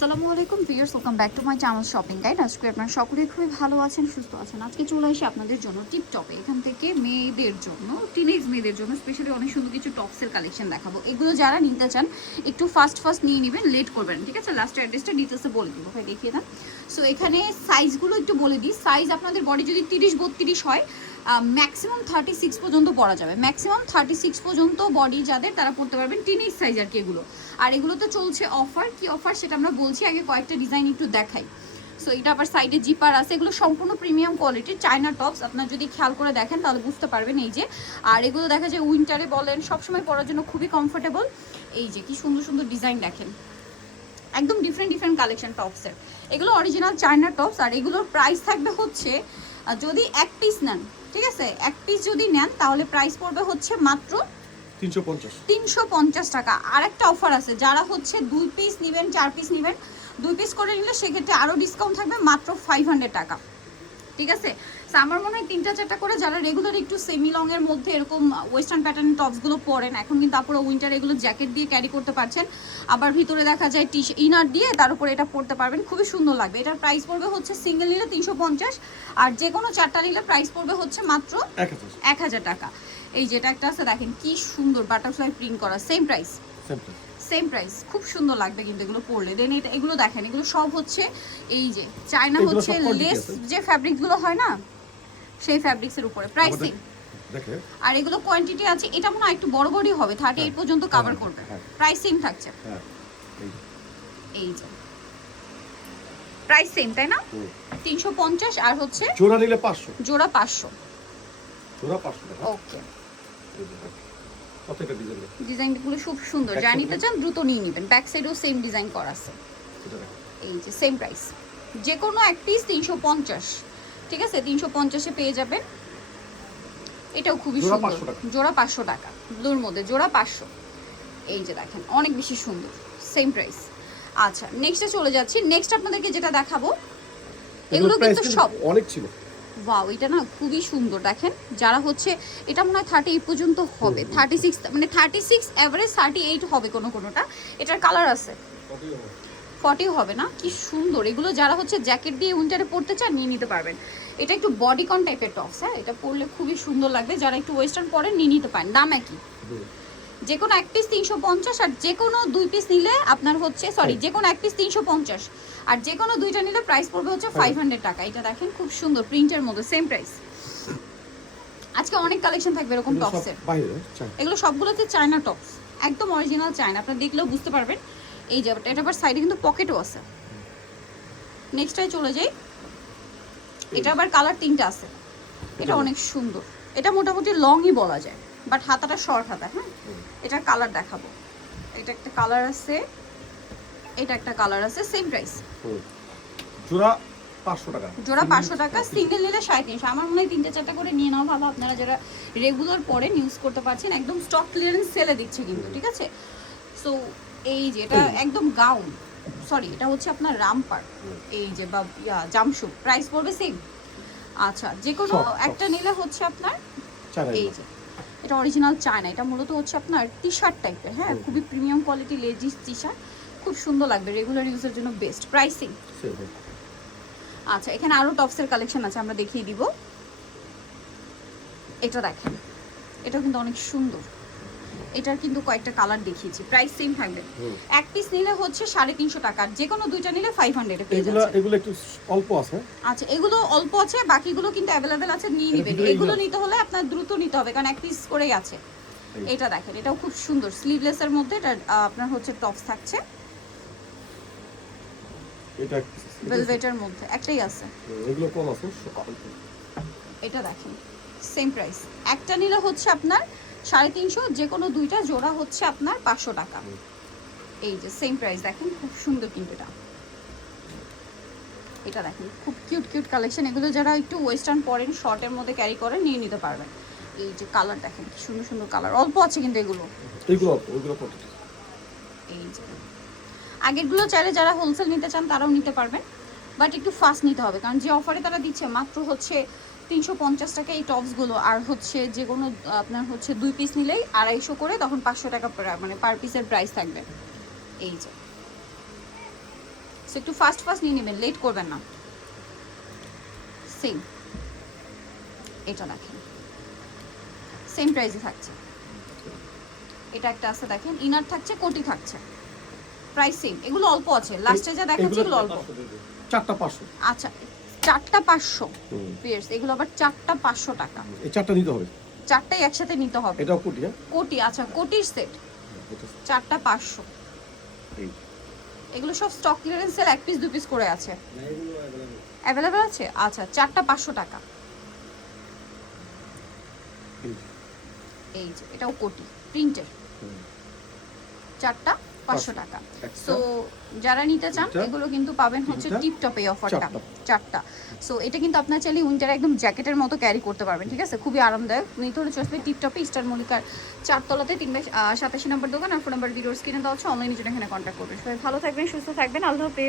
আসসালামু আলাইকুম viewers, welcome back to my channel shopping guide. আজকে আপনারা সকলেই খুবই ভালো আছেন, সুস্থ আছেন। আজকে চলে আসি আপনাদের জন্য টিপটপে। এখান থেকে মেয়েদের জন্য, টিনেজ মেয়েদের জন্য স্পেশালি অনেক সুন্দর কিছু টপসের কালেকশন দেখাবো। এগুলো যারা নিতে চান একটু ফাস্ট নিয়ে নেবেন, লেট করবেন, ঠিক আছে? লাস্ট অ্যাড্রেসটা ডিটেলসে বলে দিব, ভাই দেখিয়ে দেন। সো এখানে সাইজগুলো একটু বলে দিই। সাইজ আপনাদের বডি যদি 30-32 হয়, ম্যাক্সিমাম 36 পর্যন্ত পরা যাবে। ম্যাক্সিমাম 36 পর্যন্ত বডি যাদের তারা পড়তে পারবেন, টিনেজ সাইজ আর কি এগুলো। আর এগুলোতে চলছে অফার। কি অফার সেটা আমরা বলছি, আগে কয়েকটা ডিজাইন একটু দেখাই। সো এটা আবার সাইডে জিপার আছে, এগুলো সম্পূর্ণ প্রিমিয়াম কোয়ালিটির চায়না টপস। আপনারা যদি খেয়াল করে দেখেন তাহলে বুঝতে পারবেন। এই যে, আর এগুলো দেখা যায় উইন্টারে বলেন সবসময় পরার জন্য খুবই কমফোর্টেবল। এই যে কি সুন্দর সুন্দর ডিজাইন দেখেন, একদম ডিফারেন্ট কালেকশন টপসের। এগুলো অরিজিনাল চায়না টপস। আর এগুলোর প্রাইস থাকবে হচ্ছে, যদি এক পিস নেন, ঠিক আছে, এক পিস যদি নেন তাহলে প্রাইস পড়বে হচ্ছে মাত্র 350 টাকা। আর একটা অফার আছে, যারা হচ্ছে 2 পিস নেবেন, 4 পিস নেবেন, 2 পিস করে নিলে সেক্ষেত্রে আরও ডিসকাউন্ট থাকবে মাত্র 500 টাকা, ঠিক আছে? তো আমার মনে হয় 3-4টা করে যারা রেগুলার একটু সেমি লংয়ের মধ্যে এরকম ওয়েস্টার্ন প্যাটার্ন টপসগুলো পরেন, এখন কিন্তু আপনারা উইন্টার এগুলো জ্যাকেট দিয়ে ক্যারি করতে পারছেন। আবার ভিতরে দেখা যায় ইনার দিয়ে তার উপরে এটা পরতে পারবেন, খুবই সুন্দর লাগবে। এটার প্রাইস পড়বে হচ্ছে সিঙ্গেল নিলে 350, আর যে কোনো 4টা নিলে প্রাইস পড়বে হচ্ছে মাত্র 1000 টাকা। এই যেটা একটা আছে দেখেন, কি সুন্দর বাটারফ্লাই প্রিন্ট করা, সেম প্রাইস, খুব সুন্দর লাগবে কিন্তু এগুলো পরলে। দেন এগুলো দেখেন, এগুলো সব হচ্ছে এই যে চায়না হচ্ছে লেস যে ফ্যাব্রিকগুলো হয় না, সেই ফ্যাব্রিক্সের উপরে প্রাইসিং। আর এগুলো কোয়ান্টিটি আছে, এটা মনে হয় একটু বড় বড়ই হবে, 38 পর্যন্ত কভার করবে। প্রাইসিং থাকছে এই যে, প্রাইস সেম তাই না? 350 আর হচ্ছে জোড়া নিলে 500, জোড়া 500। ওকে। প্রত্যেকটা ডিজাইনগুলো খুব সুন্দর, যা নিতে চান দ্রুত নিয়ে নেবেন। ব্যাক সাইডেও সেম ডিজাইন করা আছে। এই যে সেম প্রাইস, যে কোনো এক পিস 350, ঠিক আছে? 350-এ পেয়ে যাবেন। এটাও খুবই সুন্দর, জোড়া 500 টাকা, ব্লুর মধ্যে জোড়া 500। এই যে দেখেন, অনেক বেশি সুন্দর, সেম প্রাইস। আচ্ছা, নেক্সটে চলে যাচ্ছি। নেক্সট আপনাদেরকে যেটা দেখাবো, এগুলো কিন্তু সব অনেক ছিল। ওয়াও, এটা না খুবই সুন্দর দেখেন। যারা হচ্ছে, এটা মনে হয় 38 পর্যন্ত হবে, 36 মানে 36 এভারেজ 38 হবে কোনোটা। এটার কালার আছে 40 হবে না? কি সুন্দর এগুলো। যারা হচ্ছে জ্যাকেট দিয়ে উইন্টারে পরতে চান নিয়ে নিতে পারবেন। এটা একটু বডিকন টাইপের টপস, হ্যাঁ, এটা পরলে খুবই সুন্দর লাগবে। যারা একটু ওয়েস্টার্ন পরেন নিয়ে নিতে পারেন। দাম একই, যে কোনো এক পিস 350, আর যে কোনো 2 পিস নিলে আপনার হচ্ছে, সরি, যে কোনো এক পিস 350, আর যে কোনো 2টা নিলে প্রাইস পড়বে হচ্ছে 500 টাকা। এটা দেখেন খুব সুন্দর প্রিন্টের মধ্যে, সেম প্রাইস। আজকে অনেক কালেকশন থাকবে এরকম টপসের। এগুলো সবগুলোতে চায়না টপস, একদম অরিজিনাল চায়না, আপনারা দেখলেও বুঝতে পারবেন। এই যে এটা আবার সাইডে কিন্তু পকেটও আছে। নেক্সটটাই চলে যাই। এটা আবার কালার 3টা আছে। এটা অনেক সুন্দর, এটা মোটামুটি লংই বলা যায়, বাট হাতাটা শর্ট হাতা। হ্যাঁ, এটার কালার দেখাবো। এটা একটা কালার আছে, এটা একটা কালার আছে, সেম প্রাইস, জোড়া 500 টাকা। জোড়া 500 টাকা, সিঙ্গেল নিলে 350। আমার মনে হয় 3-4টা করে নিয়ে নাও ভালো, আপনারা যারা রেগুলার পরেন ইউজ করতে পারছেন। একদম স্টক ক্লিয়ারেন্স সেলে দিচ্ছে কিন্তু, ঠিক আছে? সো এই যে এটা একদম গাউন, সরি, এটা হচ্ছে আপনার রামপার, এই যে বা জামশুট, প্রাইস পড়বে সেম। আচ্ছা, যে কোনো একটা নিলে হচ্ছে আপনার এই যে, এটা অরিজিনাল চায়না। এটা মূলত হচ্ছে আপনার টি শার্ট টাইপের, হ্যাঁ, খুবই premium quality ladies T shirt, খুব সুন্দর লাগবে, রেগুলার ইউজের জন্য বেস্ট। প্রাইসিং। আচ্ছা, এখানে আরো টপসের কালেকশন আছে, আমরা দেখিয়ে দিব। এটা দেখেন, এটাও কিন্তু অনেক সুন্দর। এটার কিন্তু কয়েকটা কালার দেখিয়েছি, প্রাইস সেম থাকবে। এক পিস নিলে হচ্ছে 350 টাকা, যে কোনো 2টা নিলে 500 এ পেয়ে যাচ্ছে। এগুলো একটু অল্প আছে। আচ্ছা, এগুলো অল্প আছে, বাকিগুলো কিন্তু अवेलेबल আছে, নিয়ে নেবেন। এগুলো নিতে হলে আপনার দ্রুত নিতে হবে, কারণ এক পিস করেই আছে। এটা দেখেন, এটাও খুব সুন্দর, স্লিভলেসের মধ্যে। এটা আপনার হচ্ছে টপস থাকছে, এটা ভেলভেটের মধ্যে একটাই আছে। এগুলো কম আছে। এটা দেখেন, সেম প্রাইস। একটা নিলে হচ্ছে আপনার 350, যে কোনো 2টা জোড়া হচ্ছে আপনার 500 টাকা। এই যে সেম প্রাইস দেখেন, খুব সুন্দর কিন্তু এটা দেখেন, খুব কিউট কালেকশন। এগুলো যারা একটু ওয়েস্টার্ন পরেন, শর্টের মধ্যে ক্যারি করেন, নিয়ে নিতে পারবেন। এই যে কালার দেখেন, কি সুন্দর কালার, অল্প আছে কিন্তু এগুলো কত? এই যে আগেরগুলো চাইলে যারা হোলসেল নিতে চান তারাও নিতে পারবেন, বাট একটু ফাস্ট নিতে হবে, কারণ যে অফারে তারা দিচ্ছে মাত্র হচ্ছে 350 টাকা এই টপসগুলো। আর হচ্ছে যে কোনো আপনার হচ্ছে 2 পিস নিলেই 250 করে, তখন 500 টাকা মানে পার পিসের প্রাইস থাকবে। এই যে সো একটু ফাস্ট ফাস্ট নিয়ে নেবেন, লেট করবেন না। সেম, এটা দেখেন সেম প্রাইসে থাকছে। এটা একটা আছে দেখেন, ইনার থাকছে, কোটি থাকছে, প্রাইস সেম। এগুলো অল্প আছে, লাস্টে যা দেখাচ্ছি এগুলো অল্প। 4টা 500। আচ্ছা 4টা 500 হুম। পিয়ার্স, এগুলো আবার 4টা 500 টাকা। এই 4টা নিতে হবে। 4টাই একসাথে নিতে হবে। এটাও কোটি, হ্যাঁ? কোটি, আচ্ছা কোটির সেট এটা 4টা 500। এই এগুলো সব stock clearance sale, 1 piece 2 piece করে আছে। অ্যাভেলেবেল আছে, আচ্ছা 4টা 500 টাকা। এই। এই যে এটাও কোটি প্রিন্টের, হুম। 4টা 500 টাকা। একটা, সো যারা নিতে চান দুইটা, এগুলো কিন্তু পাবেন হচ্ছে তিনটা, টিপটপ এই অফারটা, 4টা। সো এটা কিন্তু আপনার চাইলে উইন্টারে একদম জ্যাকেটের মতো ক্যারি করতে পারবেন, ঠিক আছে, খুবই আরামদায়ক। নিতে হলে চলে আসবে টিপটপে, ইস্টার মল্লিকার 4 তলাতে 387 নম্বর দোকান। আর ফোন নাম্বার ভিডিওর স্ক্রিনে দেওয়া হচ্ছে, অনলাইনে জন্য এখানে কন্ট্যাক্ট করবেন। সবাই ভালো থাকবেন, সুস্থ থাকবেন, আল্লাহ হাফেজ।